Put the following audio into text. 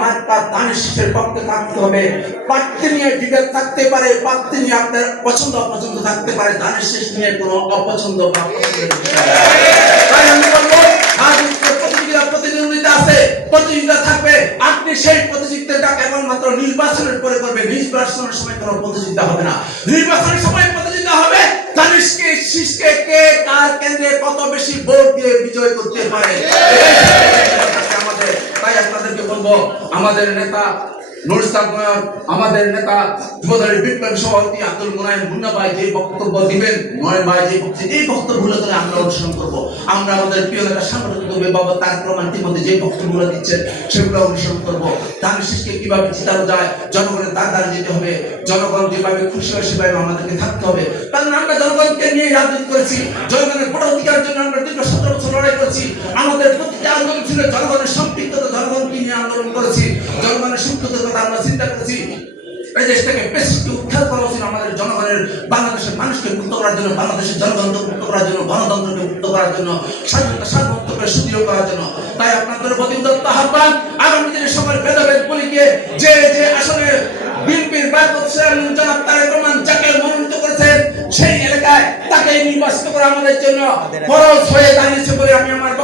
মার্কা দানের শীষের পক্ষে থাকতে হবে। প্রার্থী নিয়ে ডিবেট থাকতে পারে, প্রার্থী নিয়ে আপনার পছন্দ অপছন্দ থাকতে পারে, দানের শীষ নিয়ে কোনো অপছন্দ বা পছন্দের বিষয় নেই। তাই আমি বলবো প্রতিদ্বন্দ্বিতা আছে, প্রতিযোগিতা থাকবে, আপনি সেই প্রতিযোগিতাটা কেবলমাত্র নির্বাচনের পরে করবেন। নির্বাচনের সময় কোনো প্রতিযোগিতা হবে না, নির্বাচনের সময় প্রতিযোগিতা হবে দানিশকে শীষকে কে কার কেন্দ্রে কত বেশি ভোট দিয়ে বিজয় করতে পারে। তাই আপনাদেরকে বলবো, আমাদের নেতা নুরুল ইসলাম নয়ন, আমাদের নেতা যুবদলের বিপ্লবী সভাপতি আব্দুল মুনায়েম মুন্না ভাই যে বক্তব্য দিবেন, নয় ভাই যে এই বক্তব্যগুলো করে আমরা অনুসরণ করবো। আমরা আমাদের প্রিয় নেতা সাংগঠনিক বাবা তার প্রমাণটির মধ্যে যে বক্তব্যগুলো দিচ্ছেন সেগুলো অনুসরণ করবো। দানের শীষকে কিভাবে জিতানো যায়, জনগণের দ্বার দ্বারে যেতে হবে, জনগণ যেভাবে খুশি হয় সেভাবে আমাদেরকে থাকতে হবে। কারণ আমরা জনগণকে নিয়ে রাজনীতি করেছি, জনগণের ভোটাধিকারের জন্য আমরা দীর্ঘ 17 বছর লড়াই করেছি। আমাদের প্রতিটা আন্দোলন ছিল জনগণের সম্পৃক্ততা, জনগণকে নিয়ে আন্দোলন করেছি, জনগণের সুস্থতার কথা আমরা চিন্তা করেছি। এই দেশটাকে পেশিকে উদ্ধার করা উচিত, আমাদের জনগণের, বাংলাদেশের মানুষকে মুক্ত করার জন্য, বাংলাদেশের জনগণকে মুক্ত করার জন্য, গণতন্ত্রকে মুক্ত করার জন্য, স্বাধীনতা সার্বভৌমত্বকে সুদৃঢ় করার জন্য। তাই আপনাদের প্রতি উদাত্ত আহ্বান, আগামী দিনের সময় ভেদাভেদ বলিকে যে যে আসলে বিএনপির জনাব তারেক রহমান যাকে মনোনীত করেছেন সেই এলাকায় তাকে নির্বাচিত করা আমাদের জন্য ফরজ হয়ে দাঁড়িয়েছে বলে আমি আমার